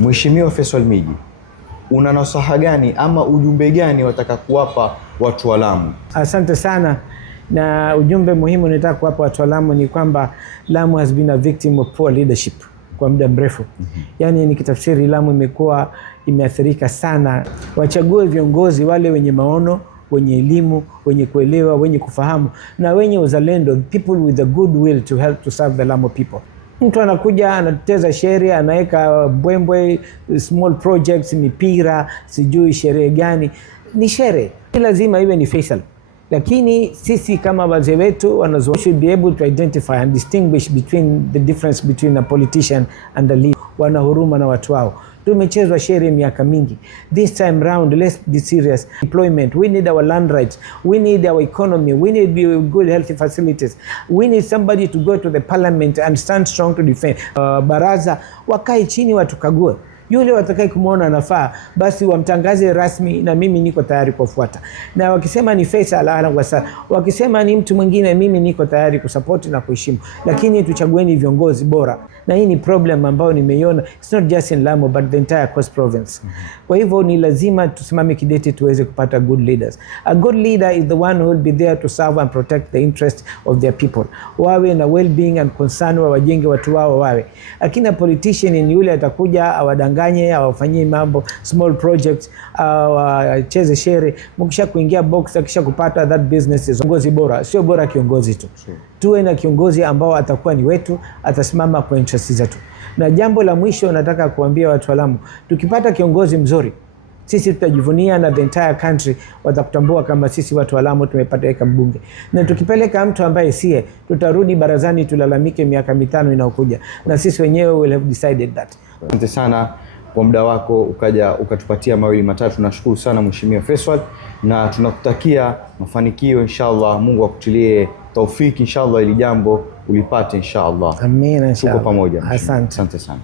Mheshimiwa Faisal Miji, una nasaha gani ama ujumbe gani wataka kuwapa watu wa Lamu? Asante sana, na ujumbe muhimu nataka kuwapa watu wa Lamu ni kwamba Lamu has been a victim of poor leadership kwa muda mrefu. Yani nikitafsiri, Lamu imekuwa imeathirika sana. Wachague viongozi wale wenye maono, wenye elimu, wenye kuelewa, wenye kufahamu na wenye uzalendo, people with a good will to help to serve the Lamu people. Mtu anakuja anateza sheria, anaweka bwembwe, small projects, mipira, sijui sherehe gani. Ni sherehe, lazima iwe ni Faisal. Lakini sisi kama wazee wetu wanazuoni should be able to identify and distinguish between the difference between a politician and a leader. Wana huruma na watu wao. Tumechezwa sherehe miaka mingi. This time round, let's be serious. Employment, we need our land rights, we need our economy, we need good healthy facilities, we need somebody to go to the parliament and stand strong to defend. Baraza wakae chini watukague. Yule watakaye kumuona anafaa, basi wamtangaze rasmi na mimi niko tayari kufuata. Na wakisema ni Faisal, ahlan wa sahlan. Wakisema ni mtu mwingine, mimi niko tayari kusupport na kuheshimu. Lakini tuchagueni viongozi bora. Na hii ni problem ambayo nimeiona, it's not just in Lamu but the entire Coast Province. Kwa hivyo ni lazima tusimame kidete tuweze kupata good leaders. A good leader is the one who will be there to serve and protect the interest of their people. Wawe na well-being and concern, wajenge watu wao wawe. Lakini politician ni yule atakuja awadanganye, awafanyie mambo small projects, awacheze shere. Mkisha kuingia box, akisha kupata that business is kiongozi bora, sio bora kiongozi tu. Tuwe na kiongozi ambao atakuwa ni wetu, atasimama kwa interest zetu. Na jambo la mwisho nataka kuambia watu wa Lamu, tukipata kiongozi mzuri, sisi tutajivunia na the entire country watakutambua kama sisi watu wa Lamu tumepata mbunge. Na tukipeleka mtu ambaye siye, tutarudi barazani tulalamike miaka mitano inayokuja. Na sisi wenyewe will have decided that. Asante sana kwa muda wako, ukaja ukatupatia mawili matatu. Nashukuru sana Mheshimiwa Faisal, na tunakutakia mafanikio inshallah. Mungu akutilie taufiki inshallah, ili jambo ulipate inshallah. Amina inshallah. Tuko pamoja. Asante. Asante sana.